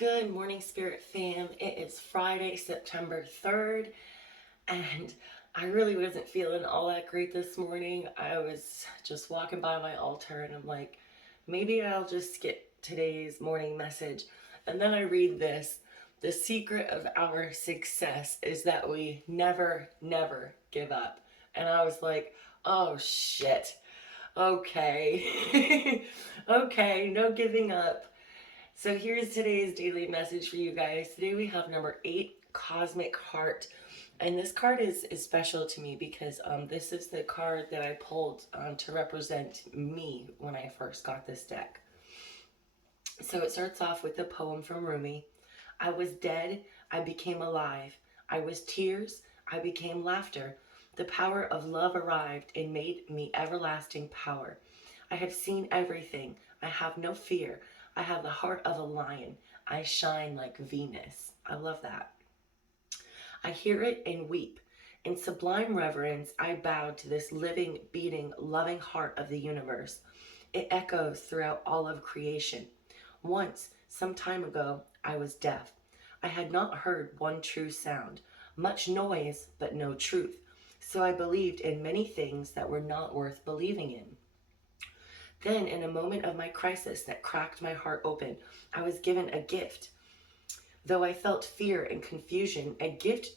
Good morning, Spirit fam. It is Friday, September 3rd, and I really wasn't feeling all that great this morning. I was just walking by my altar and I'm like, maybe I'll just skip today's morning message. And then I read this: the secret of our success is that we never, never give up. And I was like, oh shit. Okay. Okay, no giving up. So here's today's daily message for you guys. Today we have number 8, Cosmic Heart. And this card is special to me because this is the card that I pulled to represent me when I first got this deck. So it starts off with a poem from Rumi. I was dead, I became alive. I was tears, I became laughter. The power of love arrived and made me everlasting power. I have seen everything. I have no fear. I have the heart of a lion. I shine like Venus. I love that. I hear it and weep. In sublime reverence, I bow to this living, beating, loving heart of the universe. It echoes throughout all of creation. Once, some time ago, I was deaf. I had not heard one true sound. Much noise, but no truth. So I believed in many things that were not worth believing in. Then, in a moment of my crisis that cracked my heart open, I was given a gift. Though I felt fear and confusion, a gift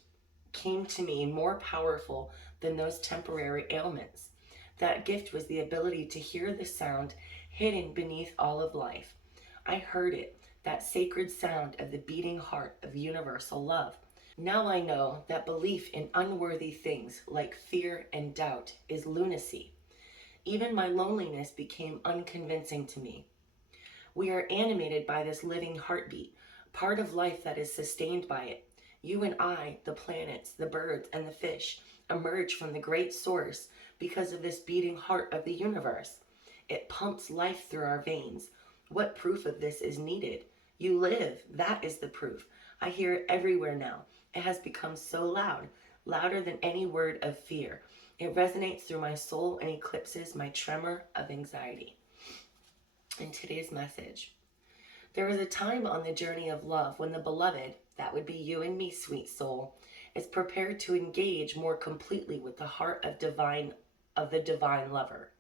came to me more powerful than those temporary ailments. That gift was the ability to hear the sound hidden beneath all of life. I heard it, that sacred sound of the beating heart of universal love. Now I know that belief in unworthy things like fear and doubt is lunacy. Even my loneliness became unconvincing to me. We are animated by this living heartbeat, part of life that is sustained by it. You and I, the planets, the birds, and the fish, emerge from the great source because of this beating heart of the universe. It pumps life through our veins. What proof of this is needed? You live. That is the proof. I hear it everywhere now. It has become so loud, louder than any word of fear. It resonates through my soul and eclipses my tremor of anxiety. In today's message, there was a time on the journey of love when the beloved, that would be you and me, sweet soul, is prepared to engage more completely with the heart of the divine lover.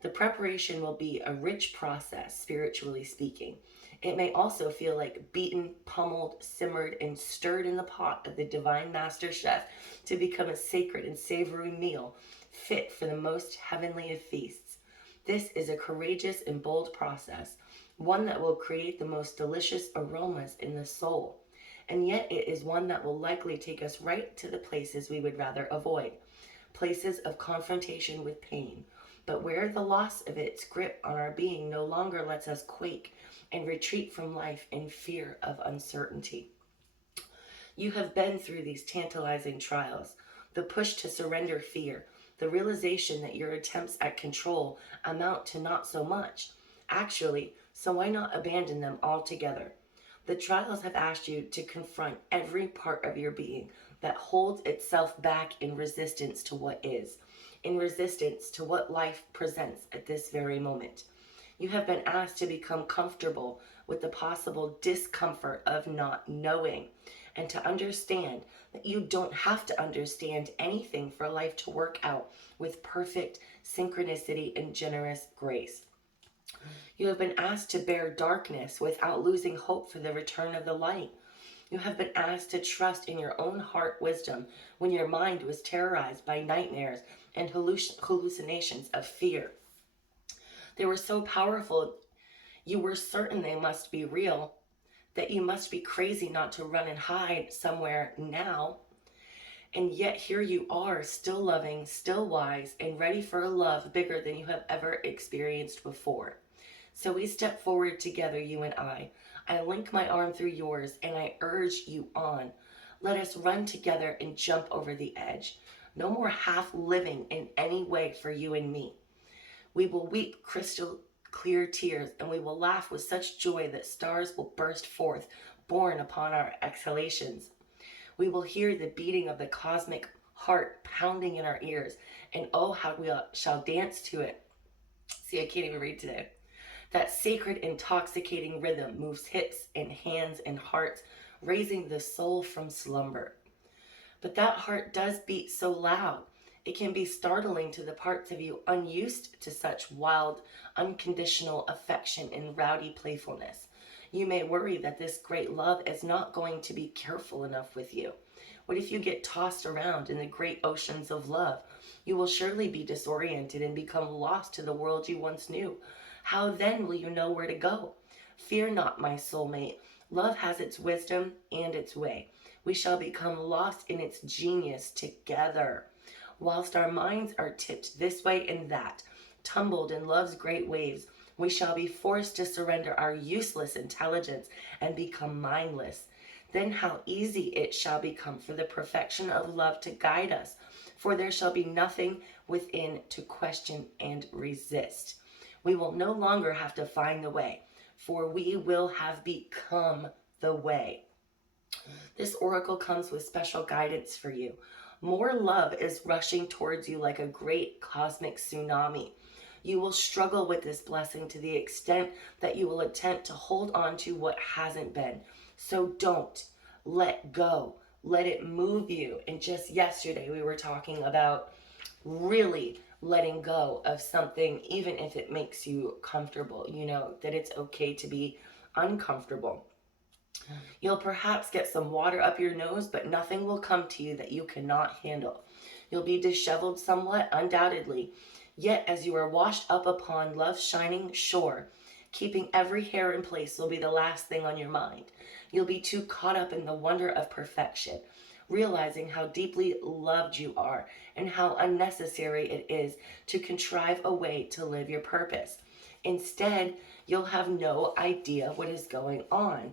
The preparation will be a rich process, spiritually speaking. It may also feel like beaten, pummeled, simmered, and stirred in the pot of the divine master chef to become a sacred and savory meal fit for the most heavenly of feasts. This is a courageous and bold process, one that will create the most delicious aromas in the soul. And yet it is one that will likely take us right to the places we would rather avoid, places of confrontation with pain, but where the loss of its grip on our being no longer lets us quake and retreat from life in fear of uncertainty. You have been through these tantalizing trials, the push to surrender fear, the realization that your attempts at control amount to not so much. Actually, so why not abandon them altogether? The trials have asked you to confront every part of your being that holds itself back in resistance to what is, in resistance to what life presents at this very moment. You have been asked to become comfortable with the possible discomfort of not knowing, and to understand that you don't have to understand anything for life to work out with perfect synchronicity and generous grace. You have been asked to bear darkness without losing hope for the return of the light. You have been asked to trust in your own heart wisdom when your mind was terrorized by nightmares and hallucinations of fear. They were so powerful, you were certain they must be real, that you must be crazy not to run and hide somewhere now. And yet here you are, still loving, still wise, and ready for a love bigger than you have ever experienced before. So we step forward together, you and I. I link my arm through yours and I urge you on. Let us run together and jump over the edge. No more half living in any way for you and me. We will weep crystal clear tears and we will laugh with such joy that stars will burst forth, born upon our exhalations. We will hear the beating of the cosmic heart pounding in our ears, and oh, how we shall dance to it. See, I can't even read today. That sacred, intoxicating rhythm moves hips and hands and hearts, raising the soul from slumber. But that heart does beat so loud, it can be startling to the parts of you unused to such wild, unconditional affection and rowdy playfulness. You may worry that this great love is not going to be careful enough with you. What if you get tossed around in the great oceans of love? You will surely be disoriented and become lost to the world you once knew. How then will you know where to go? Fear not, my soulmate. Love has its wisdom and its way. We shall become lost in its genius together. Whilst our minds are tipped this way and that, tumbled in love's great waves, we shall be forced to surrender our useless intelligence and become mindless. Then how easy it shall become for the perfection of love to guide us, for there shall be nothing within to question and resist. We will no longer have to find the way, for we will have become the way. This oracle comes with special guidance for you. More love is rushing towards you like a great cosmic tsunami. You will struggle with this blessing to the extent that you will attempt to hold on to what hasn't been. So don't let go. Let it move you. And just yesterday we were talking about really letting go of something, even if it makes you comfortable, that it's okay to be uncomfortable. You'll perhaps get some water up your nose, but nothing will come to you that you cannot handle. You'll be disheveled somewhat, undoubtedly. Yet as you are washed up upon love's shining shore, keeping every hair in place will be the last thing on your mind. You'll be too caught up in the wonder of perfection, realizing how deeply loved you are and how unnecessary it is to contrive a way to live your purpose. Instead, you'll have no idea what is going on.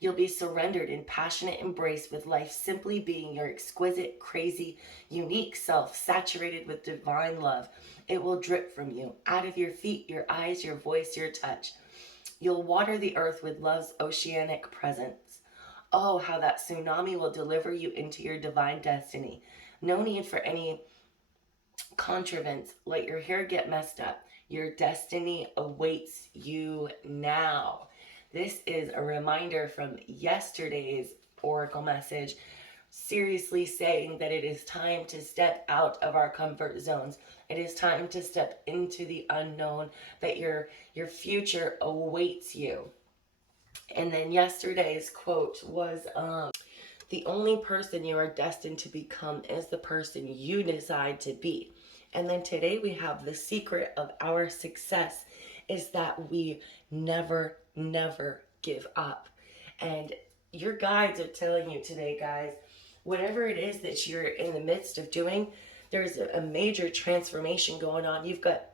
You'll be surrendered in passionate embrace with life simply being your exquisite, crazy, unique self, saturated with divine love. It will drip from you, out of your feet, your eyes, your voice, your touch. You'll water the earth with love's oceanic presence. Oh, how that tsunami will deliver you into your divine destiny. No need for any contrivance. Let your hair get messed up. Your destiny awaits you now. This is a reminder from yesterday's oracle message, seriously saying that it is time to step out of our comfort zones. It is time to step into the unknown, that your future awaits you. And then yesterday's quote was, the only person you are destined to become is the person you decide to be. And then today we have the secret of our success is that we never give up. And your guides are telling you today, guys, whatever it is that you're in the midst of doing, there's a major transformation going on. You've got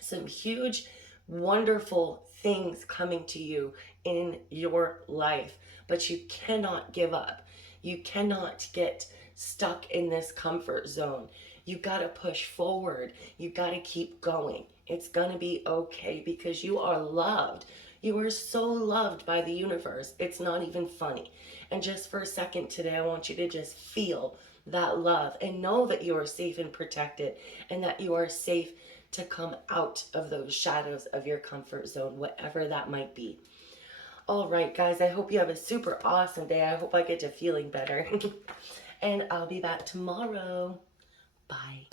some huge, wonderful things coming to you in your life, but you cannot give up. You cannot get stuck in this comfort zone. You got to push forward. You got to keep going. It's going to be okay because you are loved. You are so loved by the universe. It's not even funny. And just for a second today, I want you to just feel that love and know that you are safe and protected and that you are safe to come out of those shadows of your comfort zone, whatever that might be. All right, guys, I hope you have a super awesome day. I hope I get to feeling better. And I'll be back tomorrow. Bye.